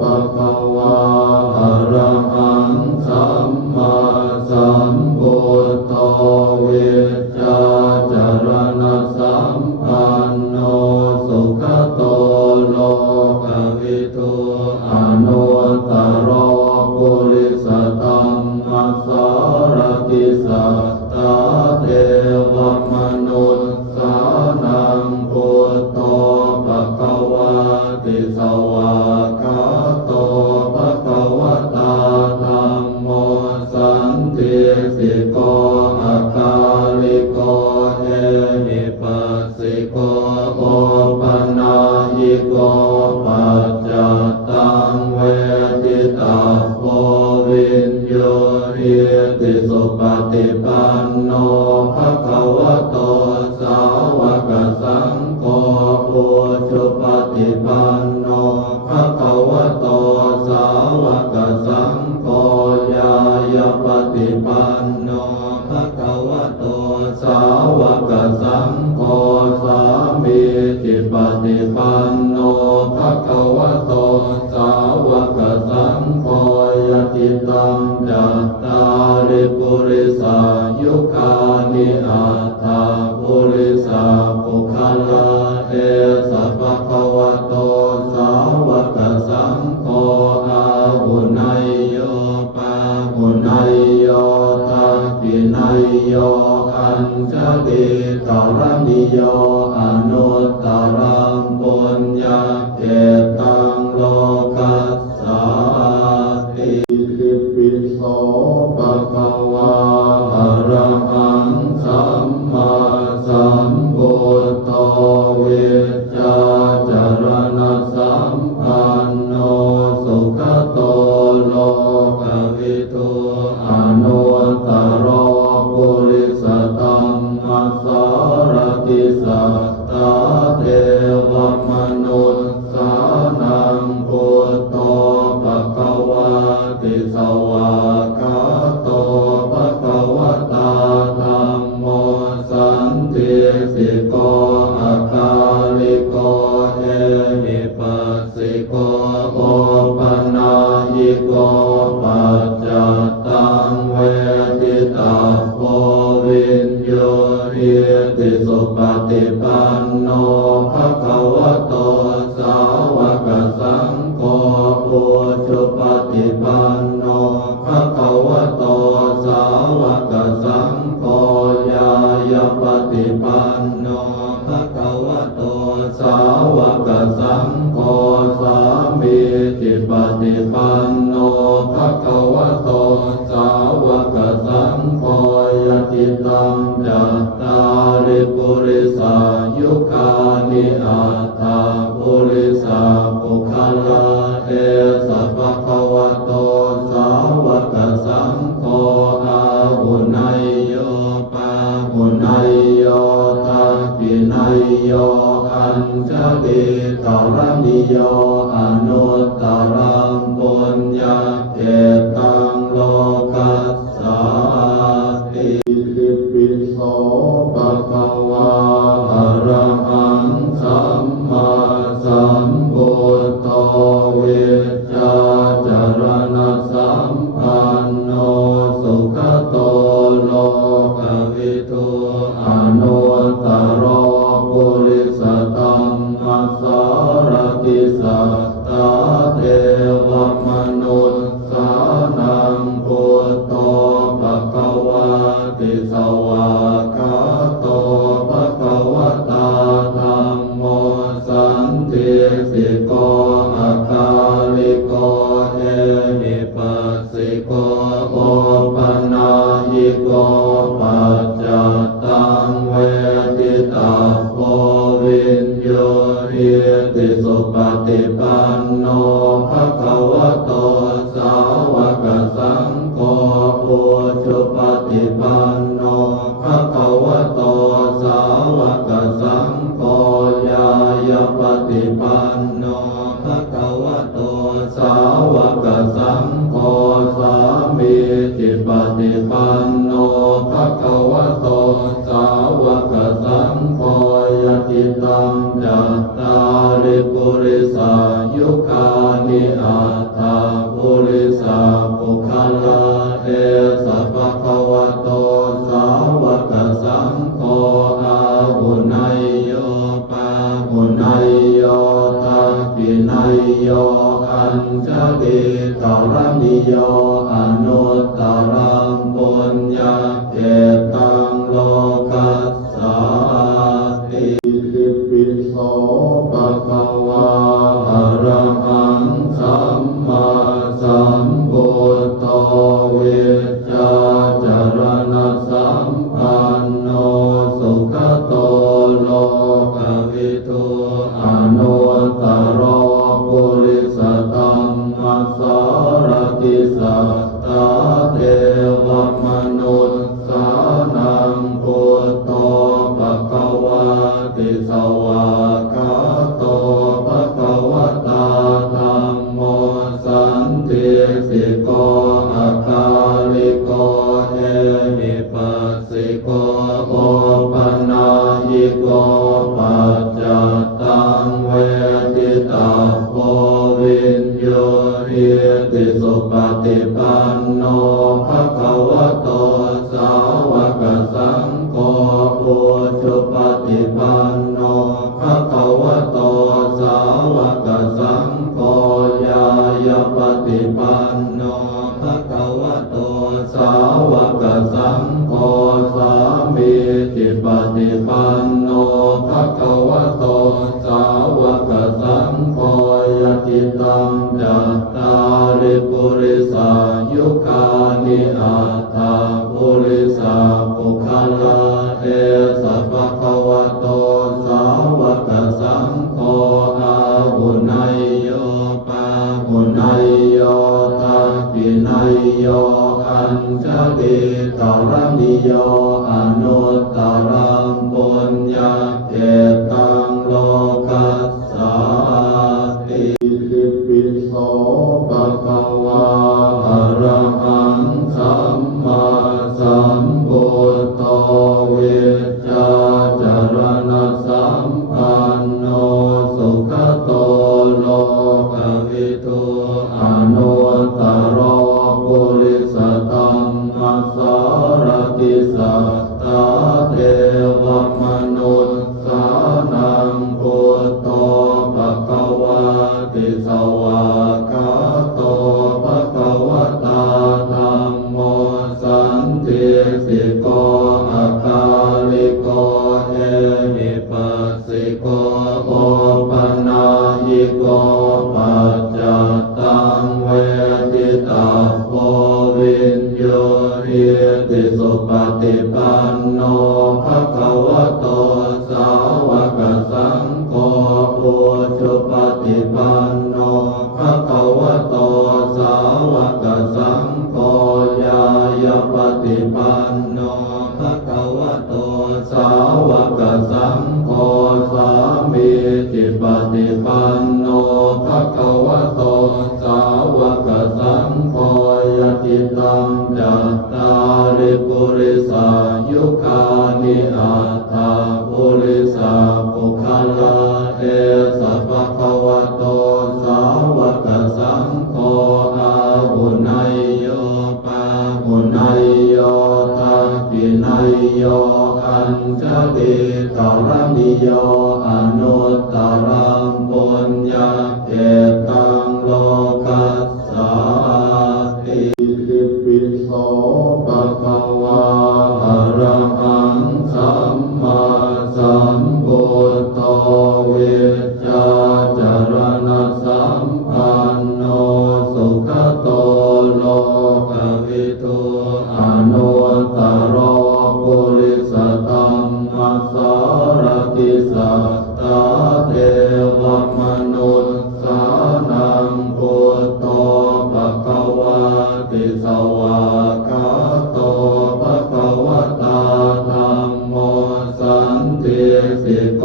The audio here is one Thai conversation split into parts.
ภะคะวาอะระหังสัมมาสัมพุทโธวิชชาจารณสัมปันโนสุขโตโลกวิทูอนุตตรปุริสธัมมัสสารติสัตตาเทวมนุสสานังพุทโธภะคะวาติสวากขาโตภะคะวตาธัมโมสันติสิโกอะคาลิโกเอหิปัสสิโกโอปนายิโกปัจจตังเวทิตาโพวินโยหิติสุปฏิปันโนภะคะวะโตสาวกสังโฆอุชุปฏิปันโนภะคะวะโตสาวกสังโฆญาญาปฏิปันโนภะคะวะโตสาวกสังโฆสามีจิปฏิปันโนภะคะวะโตสาวกสังโฆยติตังจัตตาริปุริสายุคานิอัตถาปุริสาปุคลาเอสัพพะวะโตสาวกสังโฆอาหุนัยโยปาหุนัยโยทักขินัยโยอัญชลิกรณิโยอนุตตรังปุญญเกตังโลกัสสาติอิติปิโสภะคะวาอะระหังสัมมาสัมพุทโธวิชชาจารณสัมปันโนสุขโตโลกวิทูอนุตตรปุริสธัมมัสสารติสัตตาเทวมนุสสานังพุทโธภะคะวาติสวากขาโตภะคะวตาธัมโมสันติสิโกอะคาลิโกเอหิปัสสิโกโอปนายิโกปัจจตังเวทิตาโพวินโยหิติสุปฏิปันโนภะคะวะโตสาวกสังโฆอุชุปฏิปันโนภะคะวะโตสาวกสังโฆญาญาปฏิปันโนภะคะวะโตสาวกสังโฆสามีจิปฏิปันโนภะคะวะโตสาวกสังโฆยติตังจัตตาริปุริสายุคานิอัตถาปุริสาปุคลาเอสัพพะวะโตสาวกสังโฆอาหุนัยโยปาหุนัยโยทักขินัยโยอัญชลิกรณิโยอนุตตรังปุญญเกตังโลกัสสาติอิติปิโสภะคะวาอะระหังสัมมาสัมพุทโธวิชชาจารณสัมปันโนสุขโตโลกวิทูอนุตตรปุริสธัมมัสสารติสัตตาเทวมนุสสานังพุทโธภะคะวาติสวากขาโตภะคะวตาธัมโมสันติสิโกอะคาลิโกเอหิปัสสิโกโอปนายิโกปัจจตังเวทิตาโพวินโยหิติสุปฏิปันโนภะคะวะโตสาวกสังโฆอุชุปฏิปันโนภะคะวะโตสาวกสังโฆญาญาปฏิปันโนภะคะวะโตสาวกสังโฆสามีจิปฏิปันโนภะคะวะโตสาวกสังโฆยติตังจัตตาริปุริสายุคานิอัต ปินัยโยอัญชลิกรณิโยอนุตตรังปุญญเขตังโลกัสสาติอิติปิโสภะคะวะอะระหังสัมมาสัมพุทโธวิชชาจารณสัมปันโนสุขโตโลกวิทูอนุตตรปุริสธัมมัสสารติสัตตาเทวมนุษย์สานังพุทโธภควาติสวากขาโตภควตาธัมโมสันติสิโกอาคาลิโกเอหิปัสสิโกโอปนายิโกปัจจตังเวทิตาโพวินโยเหียติสุปฏิปันโนภะคะวะโตสาวกสังโฆปุถุปฏิปันโนภะคะวะโตสาวกสังโฆญาญาปฏิปันโนภะคะวะโตสาวกสังโฆสามีจิปฏิปันโนภะคะวะโตสาวกสังโฆยติตังจัตตาริปุริสายุคานิอัตถาปุริสาปุคลาเอสัพพะวะโตสาวกสังโฆอาหุนัยโยปาหุนัยโยทักขินัยโยอัญชลิกรณิโยอนุตตรังปุญญเขตังโลกัสสาติอิติปิโสภะคะวะอะระหังสัมมาสัมพุทโธวิชชาจารณสัมปันโนสุขโตโลกวิทูอนุตตรปุริสธัมมัสสารติสัตตาเทวมนุษย์สานังพุทโธภควาติสวากขาโตภควตาธัมโมสันติสิโกอาคาลิโกเอหิปัสสิโกโอปนายิโกปัจจตังเวทิตาโพวินโยเหียติสุปฏิปันโนภะคะวะโตสาวกสังโฆปุถุปฏิปันโนภะคะวะโตสาวกสังโฆญาญาปฏิปันโนภะคะวะโตสาวกสังโฆสามีจิปฏิปันโนภะคะวะโตสาวกสังโฆยติตังจัตตาริปุริสายุคานิอัตถาปุริสาปุคลาเอสัพพะวะโตสาวกสังโฆอาหุนัยโยปาหุนัยโยทักขินัยโยอัญชลิกรณิโยอนุตตรังปุญญเขตังโลกัสสาติอิติปิโสภะคะวะอะระหังสัมมาสัมพุทโธวิชชาจารณสัมปันโนสุขโตโลกวิทูอนุตตรปุริสธัมมัสสารติสัตตาเทวมนุษย์สานังพุทโธภควาติสวากขาโตภควตาธัมโมสันติสิโก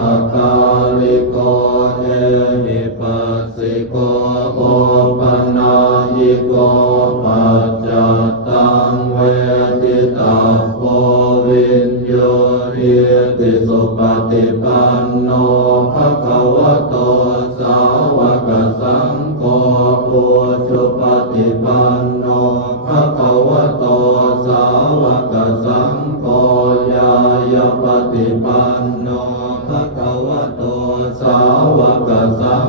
อาคาลิโกเอหิปัสสิโกโอปนายิโกปัจจตังเวทิตาโพวินโยเหียติสุปฏิปันโนภะคะวะโตสาวกสังโฆปุถุปฏิปันโนภะคะวะโตสาวกสังโฆญาญาปฏิปันโนภะคะวะโตสาวกสัง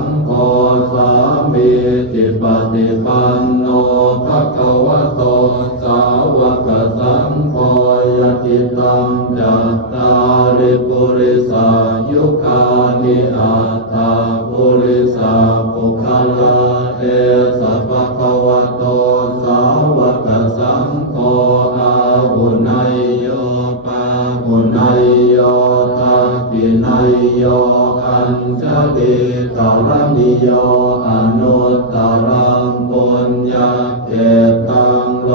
โยอนุตตรังปุญญเขตังโล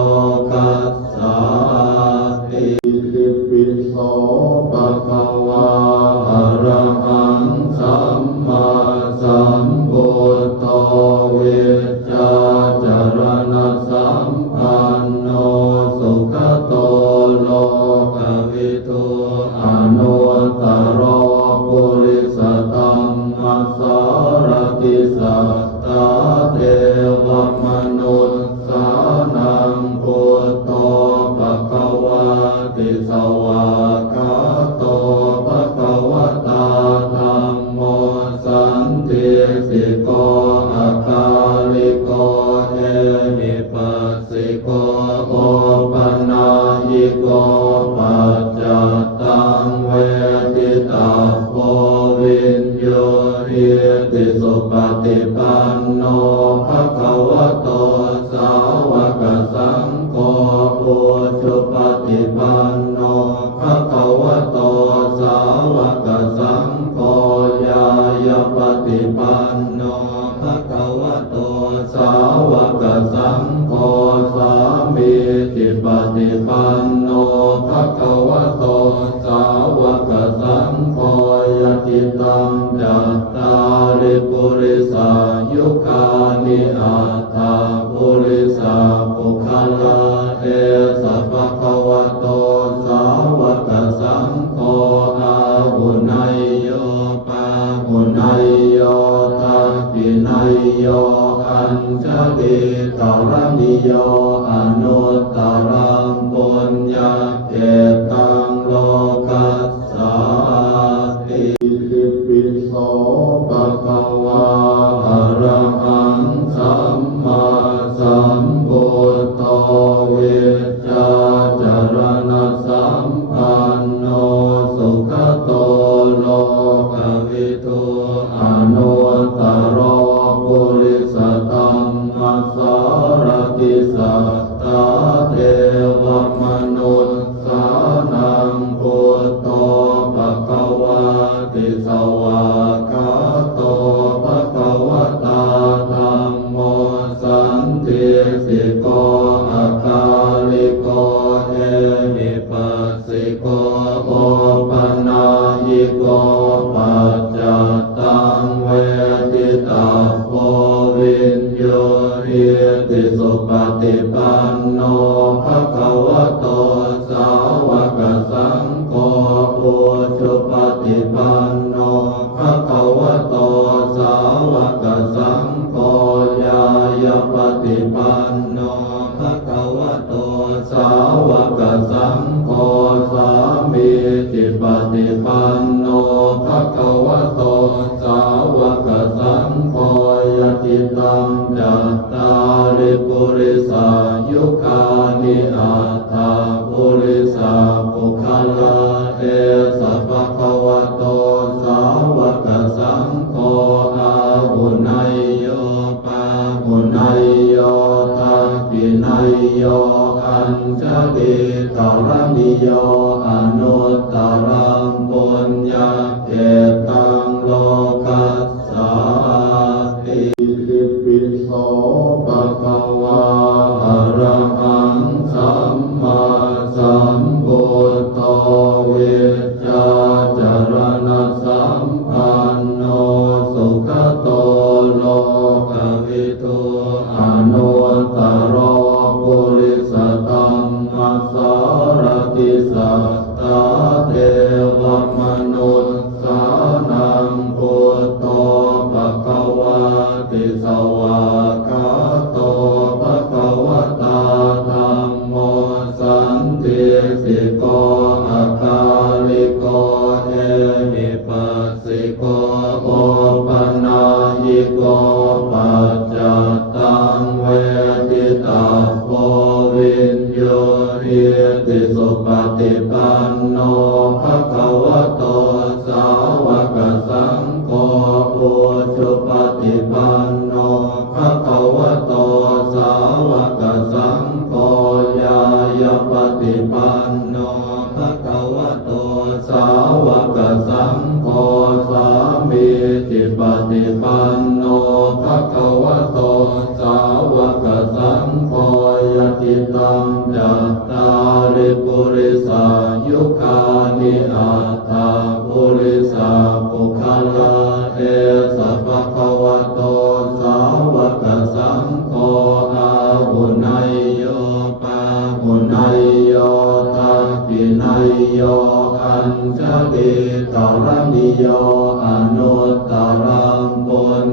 กัสสาติอิปิโสภะคะวาอะระหังสัมมาสัมพุทโธวิชชาจารณสัมปันโนสุขโตโลกวิทูอนุตตรปุริสธัมมัสสารติสัตตาเทวมนุสสานังพุทโธภควาติสวากขาโตภควตาธัมโมสันติสิโกอาคาลิโกเอหิปัสสิโกโอปนายิโกปัจจตังเวทิตาโพวินโยเหียติสุปฏิปันโนภะคะวะโตสาวกสังโฆปุถุปฏิปันโนภะคะวะโตสาวกสังโฆญาญาปฏิปันโนภะคะวะโตสาวกสังโฆสามีจิปฏิปันโนภะคะวะโตสาวกสังโฆยติตังจัตตาริปุริสายุคานิอัตถาปุริสาปุคลาเอสัพพะคะวะโตสาวกสังโฆอาหุนัยโยปาหุนัยโยทักขินัยโยอัญชลิกรณิโยอนุตตรังปุญญเขตังโลกัสสาติอิปิโสภะคะวาอะระหังสัมมาสัมพุทโธวิชชาจารณสัมปันโนสุขโตโลกวิทูอนุตตรปุริสธัมมัสสารติสัตตาเทวมนุสสานังพุทโธภควาติสวากขาโตภควตาธัมโมสันติสิโกอาคาลิโกเอหิปัสสิโกโอปนายิโกปัจจตังเวทิตาโพวินโยเหียติสุปฏิปันโนภะคะวะโตสาวกสังโฆปุถุปฏิปันโนภะคะวะโตสาวกสังโฆญาญาปฏิปันโนภะคะวะโตสาวกสังโฆสามีจิปฏิปันโนภะคะวะโตสาวกสังโฆยติตังจัตตาริปุริสายุคานิอัตถาปุริสาปุคลาเอสัพพะคะวะโตสาวกสังโฆอาหุนัยโยปาหุนัยโยทักขินัยโยอัญชลิกรณิโยอนุตตรังปุญญเขตังโลกัสสาติอิปิโสภะคะวาอะระหังสัมมาสัมพุทโธวิชชาจารณสัมปันโนสุขโตโลกวิทูอนุตตรปุริสธัมมัสสารติสัตตาเทวมนุสสานังพุทโธภควาติสวากขาโตภควตาธัมโมสันติสิโกอาคาลิโกเอหิปัสสิโกโอปนายิโกปัจจตังเวทิตาโพวินโยเหียติสุปฏิปันโนภะคะวะโตสาวกสังโฆปุถุปฏิปันโนภะคะวะโตสาวกสังโฆญาญาปฏิปันโนภะคะวะโตสาวกสังโฆสามีจิปฏิปันโน นัยโยทัพพินัยโยอัญชลิกรณิโยอนุตตรังปุญ